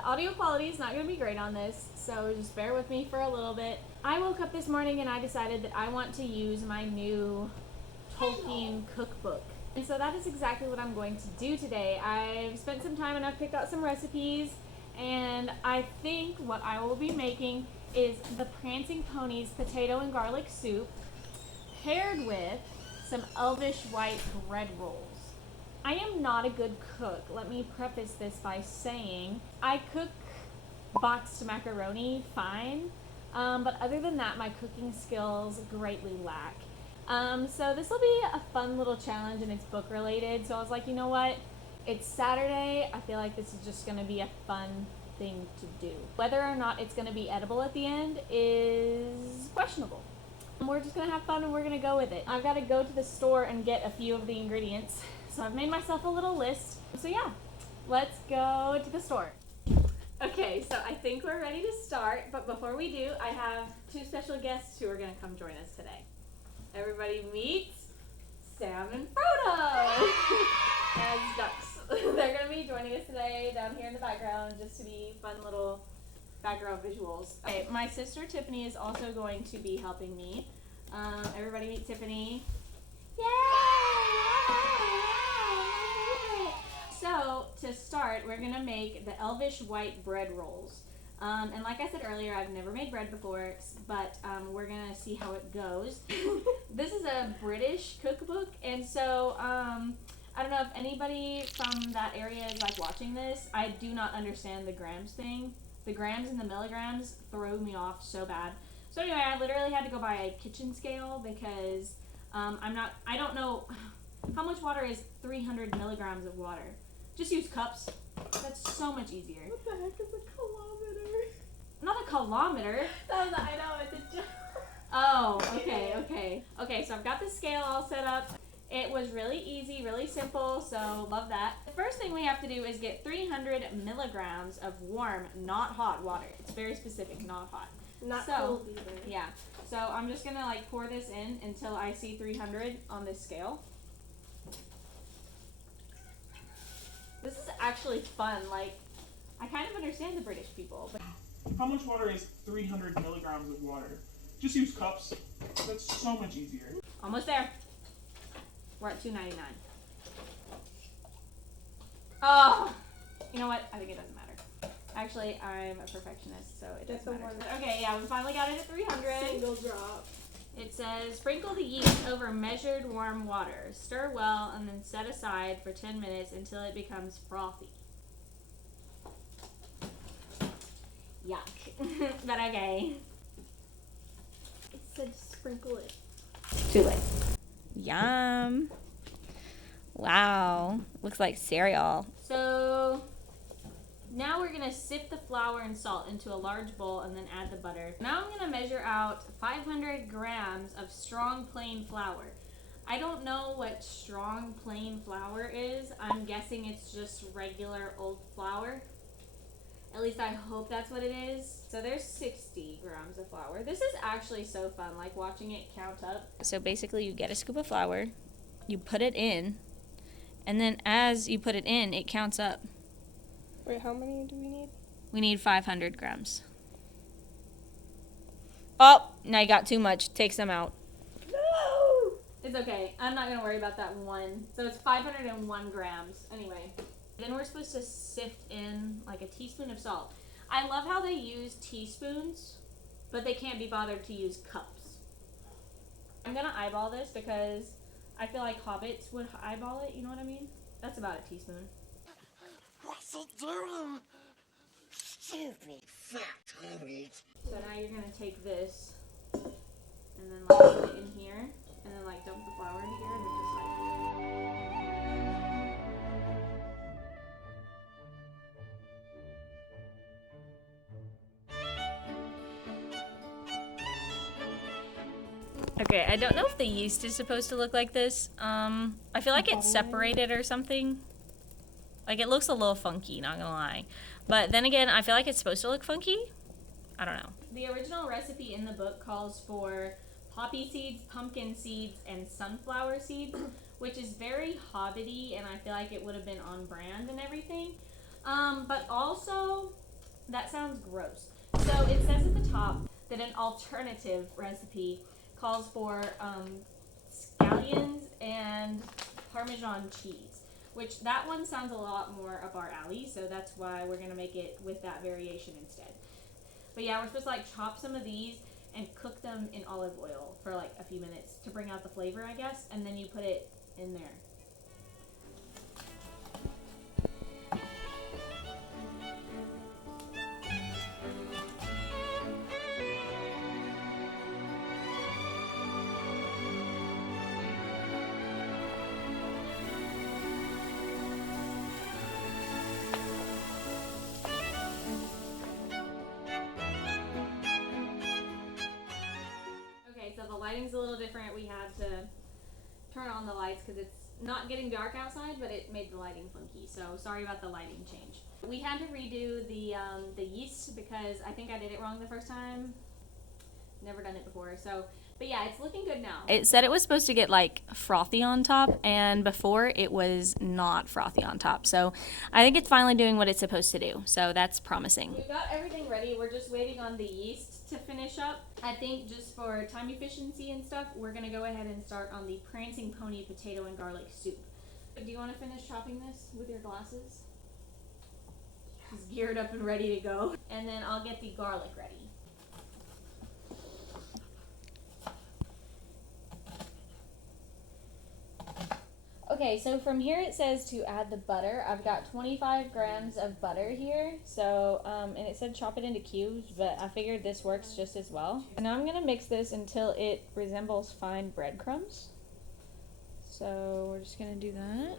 the audio quality is not going to be great on this, so just bear with me for a little bit. I woke up this morning and I decided that I want to use my new Tolkien cookbook. And so that is exactly what I'm going to do today. I've spent some time and I've picked out some recipes, and I think what I will be making is the Prancing Pony's potato and garlic soup paired with some Elvish white bread rolls. I am not a good cook. Let me preface this by saying I cook boxed macaroni fine, but other than that, my cooking skills greatly lack. So this will be a fun little challenge, and it's book related. So I was like, you know what? It's Saturday. I feel like this is just going to be a fun thing to do. Whether or not it's going to be edible at the end is questionable. We're just going to have fun and we're going to go with it. I've got to go to the store and get a few of the ingredients. So I've made myself a little list. So yeah, let's go to the store. Okay, so I think we're ready to start, but before we do, I have two special guests who are going to come join us today. Everybody meet Sam and Frodo as ducks. They're going to be joining us today down here in the background just to be fun little background visuals. Okay, my sister Tiffany is also going to be helping me. Everybody meet Tiffany. Yay! So, to start, we're going to make the Elvish white bread rolls. And like I said earlier, I've never made bread before, but we're going to see how it goes. This is a British cookbook, and so I don't know if anybody from that area is like watching this. I do not understand the grams thing. The grams and the milligrams throw me off so bad. So anyway, I literally had to go buy a kitchen scale because I don't know how much water is 300 milligrams of water. Just use cups. That's so much easier. What the heck is a kilometer? Not a kilometer. I know, it's a joke. Oh, okay. Okay, so I've got the scale all set up. It was really easy, really simple, so love that. The first thing we have to do is get 300 milligrams of warm, not hot water. It's very specific, not hot. Not cold either. Yeah, so I'm just gonna like pour this in until I see 300 on this scale. This is actually fun. Like, I kind of understand the British people. But how much water is 300 milligrams of water? Just use cups. That's so much easier. Almost there. We're at $2.99. Oh, you know what? I think it doesn't matter. Actually, I'm a perfectionist, so it doesn't matter. Okay, yeah, we finally got it at 300. Single drop. It says, sprinkle the yeast over measured warm water. Stir well and then set aside for 10 minutes until it becomes frothy. Yuck. But okay. It said sprinkle it. Too late. Yum. Wow. Looks like cereal. So now we're going to sift the flour and salt into a large bowl and then add the butter. Now I'm going to measure out 500 grams of strong plain flour. I don't know what strong plain flour is. I'm guessing it's just regular old flour. At least I hope that's what it is. So there's 60 grams of flour. This is actually so fun, like watching it count up. So basically you get a scoop of flour, you put it in, and then as you put it in, it counts up. Wait, how many do we need? We need 500 grams. Oh, now you got too much. Take some out. No! It's okay. I'm not going to worry about that one. So it's 501 grams. Anyway. Then we're supposed to sift in like a teaspoon of salt. I love how they use teaspoons, but they can't be bothered to use cups. I'm going to eyeball this because I feel like hobbits would eyeball it. You know what I mean? That's about a teaspoon. What's it doing? Stupid fat hobbit. So now you're going to take this and then like put it in here and then like dump the flour in here and then just like... Okay, I don't know if the yeast is supposed to look like this. I feel like it's separated or something. Like, it looks a little funky, not gonna lie. But then again, I feel like it's supposed to look funky. I don't know. The original recipe in the book calls for poppy seeds, pumpkin seeds, and sunflower seeds, which is very hobbity, and I feel like it would have been on brand and everything. But also, That sounds gross. So it says at the top that an alternative recipe calls for scallions and Parmesan cheese, which that one sounds a lot more up our alley, so that's why we're gonna make it with that variation instead. But yeah, we're supposed to like chop some of these and cook them in olive oil for like a few minutes to bring out the flavor, I guess, and then you put it in there. So the lighting's a little different. We had to turn on the lights because it's not getting dark outside, but it made the lighting funky. So sorry about the lighting change. We had to redo the yeast because I think I did it wrong the first time. Never done it before. So, but yeah, it's looking good now. It said it was supposed to get like frothy on top, and before it was not frothy on top. So I think it's finally doing what it's supposed to do. So that's promising. We've got everything ready. We're just waiting on the yeast to finish up. I think just for time efficiency and stuff, we're gonna go ahead and start on the Prancing Pony potato and garlic soup. Do you want to finish chopping this with your glasses? She's geared up and ready to go. And then I'll get the garlic ready. Okay, so from here it says to add the butter. I've got 25 grams of butter here. So, and it said chop it into cubes, but I figured this works just as well. And now I'm gonna mix this until it resembles fine breadcrumbs. So we're just gonna do that.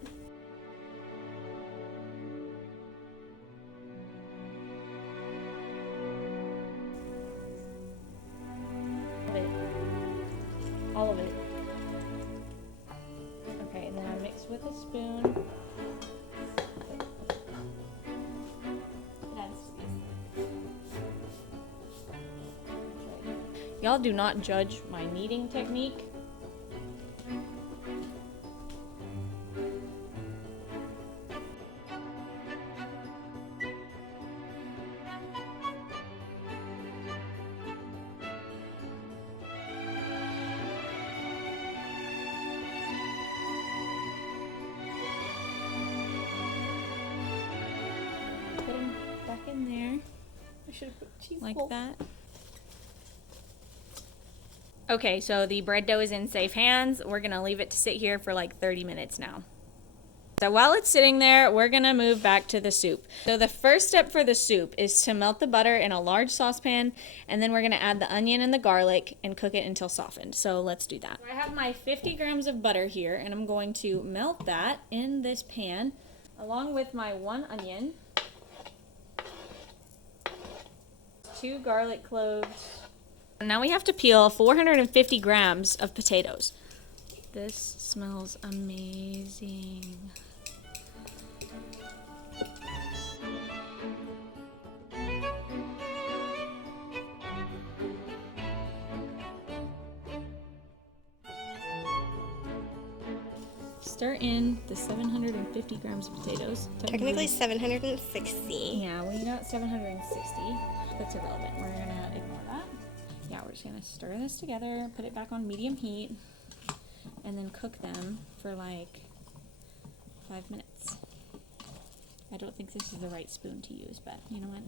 All of it. Okay, and then I mix with a spoon. Y'all do not judge my kneading technique. Put them back in there. I should have put cheese Like balls. that. Okay, so the bread dough is in safe hands. We're gonna leave it to sit here for like 30 minutes now. So while it's sitting there, we're gonna move back to the soup. So the first step for the soup is to melt the butter in a large saucepan, and then we're gonna add the onion and the garlic and cook it until softened. So let's do that. I have my 50 grams of butter here, and I'm going to melt that in this pan, along with my 1 onion, 2 garlic cloves. Now we have to peel 450 grams of potatoes. This smells amazing. Stir in the 750 grams of potatoes. Technically 760. Yeah, well, you got 760. That's irrelevant. We're gonna ignore that. Yeah, we're just gonna stir this together, put it back on medium heat, and then cook them for like 5 minutes. I don't think this is the right spoon to use, but you know what?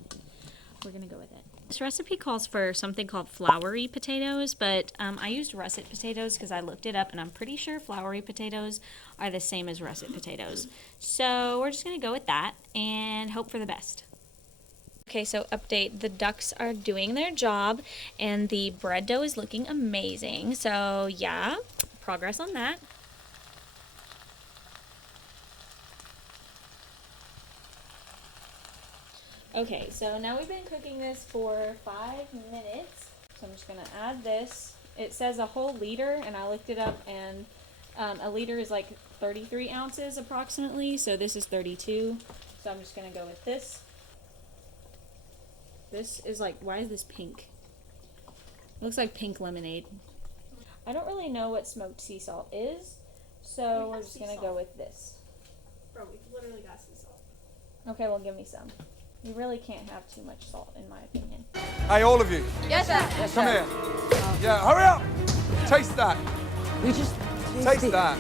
We're gonna go with it. This recipe calls for something called floury potatoes, but I used russet potatoes because I looked it up, and I'm pretty sure floury potatoes are the same as russet potatoes. So we're just gonna go with that and hope for the best. Okay, so update. The ducks are doing their job, and the bread dough is looking amazing. So yeah, progress on that. Okay, so now we've been cooking this for 5 minutes. So I'm just gonna add this. It says a whole liter, and I looked it up, and a liter is like 33 ounces approximately. So this is 32. So I'm just gonna go with this. This is like, why is this pink? It looks like pink lemonade. I don't really know what smoked sea salt is, so we're just gonna go with this. Bro, we've literally got sea salt. Okay, well, give me some. You really can't have too much salt, in my opinion. Hey, all of you. Yes, sir. Yes, Come here. Yeah, hurry up. Taste that. We just Taste that.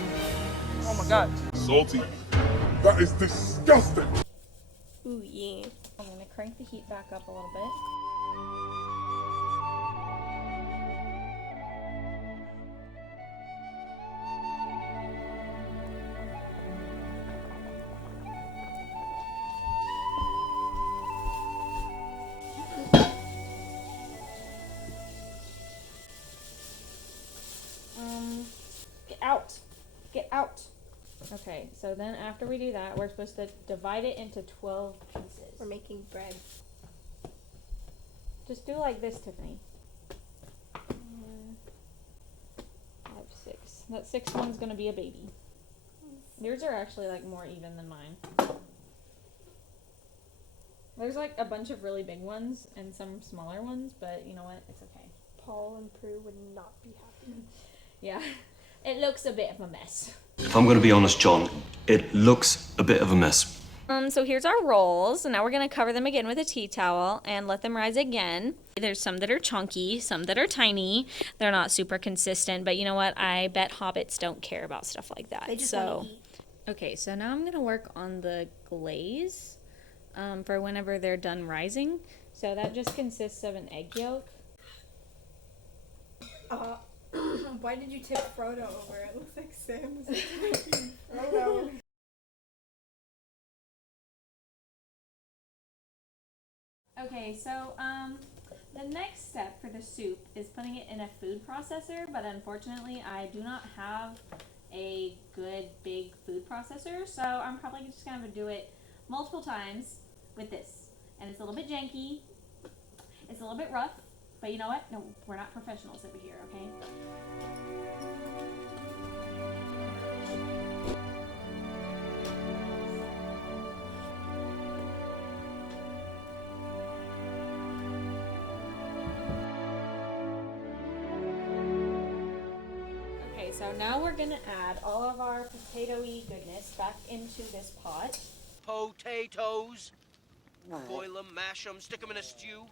Oh my God. Salty. That is disgusting. Ooh, yeah. I'm gonna crank the heat back up a little bit. Get out. Get out. Okay, so then after we do that, we're supposed to divide it into 12 pieces. We're making bread. Just do like this, Tiffany. 5, 6. That 6th one's gonna be a baby. Yours are actually like more even than mine. There's like a bunch of really big ones and some smaller ones, but you know what? It's okay. Paul and Prue would not be happy. Yeah, it looks a bit of a mess. If I'm going to be honest, John, it looks a bit of a mess. So here's our rolls, and now we're gonna cover them again with a tea towel and let them rise again. There's some that are chunky, some that are tiny. They're not super consistent, but you know what? I bet hobbits don't care about stuff like that. They just so, want to eat. okay, so now I'm gonna work on the glaze for whenever they're done rising. So that just consists of an egg yolk. Why did you tip Frodo over? It looks like Sam's tipping Frodo. Okay, so the next step for the soup is putting it in a food processor, but unfortunately I do not have a good big food processor, so I'm probably just gonna do it multiple times with this. And it's a little bit janky, it's a little bit rough, but you know what? No, we're not professionals over here, okay? Okay, so now we're gonna add all of our potato-y goodness back into this pot. Potatoes. Boil them, mash them, stick them in a stew.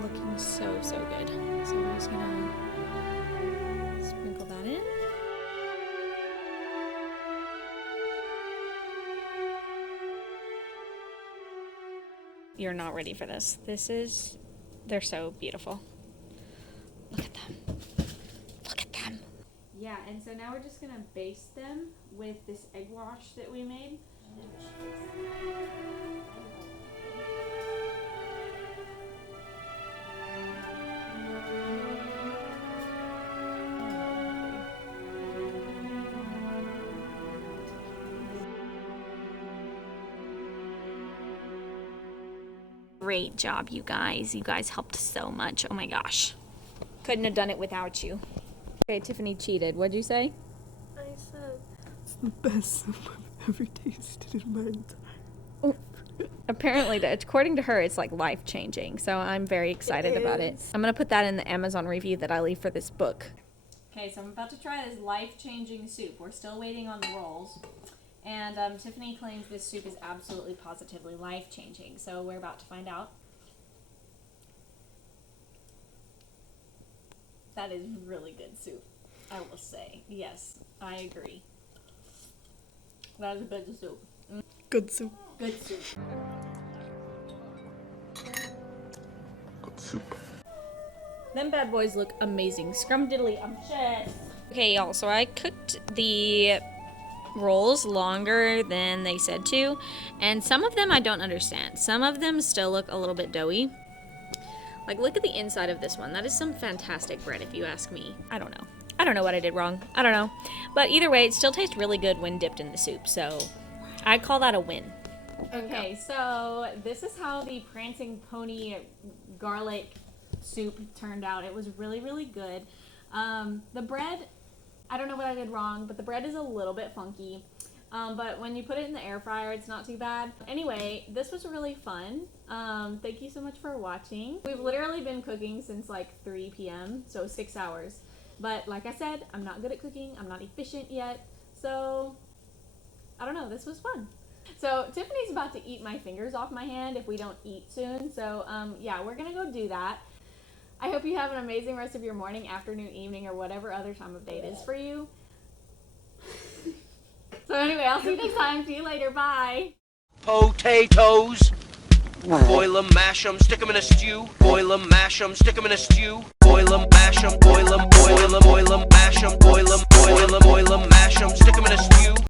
Looking so, so good. So I'm just gonna sprinkle that in. You're not ready for this. They're so beautiful. Look at them. Look at them. Yeah, and so now we're just gonna baste them with this egg wash that we made. Great job, you guys. You guys helped so much. Oh my gosh. Couldn't have done it without you. Okay, Tiffany cheated. What'd you say? I said It's the best soup I've ever tasted in my entire. Apparently, according to her, it's like life-changing. So I'm very excited about it. I'm going to put that in the Amazon review that I leave for this book. Okay, so I'm about to try this life-changing soup. We're still waiting on the rolls. And Tiffany claims this soup is absolutely positively life-changing. So we're about to find out. That is really good soup, I will say. Yes, I agree. That is good soup. Good soup. Good soup. Good soup. Them bad boys look amazing. Scrumdiddly-umptious. Okay, y'all, so I cooked the rolls longer than they said to, and some of them I don't understand. Some of them still look a little bit doughy. Like, look at the inside of this one. That is some fantastic bread, if you ask me. I don't know. I don't know what I did wrong. I don't know. But either way, it still tastes really good when dipped in the soup, so I'd call that a win. Okay, so this is how the Prancing Pony garlic soup turned out. It was really, really good. The bread, I don't know what I did wrong, but the bread is a little bit funky. But when you put it in the air fryer, it's not too bad. Anyway, this was really fun. Thank you so much for watching. We've literally been cooking since like 3 p.m., so 6 hours. But like I said, I'm not good at cooking. I'm not efficient yet. So, I don't know. This was fun. So, Tiffany's about to eat my fingers off my hand if we don't eat soon. So, yeah, we're going to go do that. I hope you have an amazing rest of your morning, afternoon, evening, or whatever other time of day it is for you. So anyway, I'll see you next time. See you later. Bye. Potatoes. Boil 'em, mash 'em, stick 'em in a stew. Boil 'em, mash 'em, stick 'em in a stew. Boil 'em, mash 'em, boil 'em, mash 'em, boil 'em, mash 'em, stick 'em in a stew.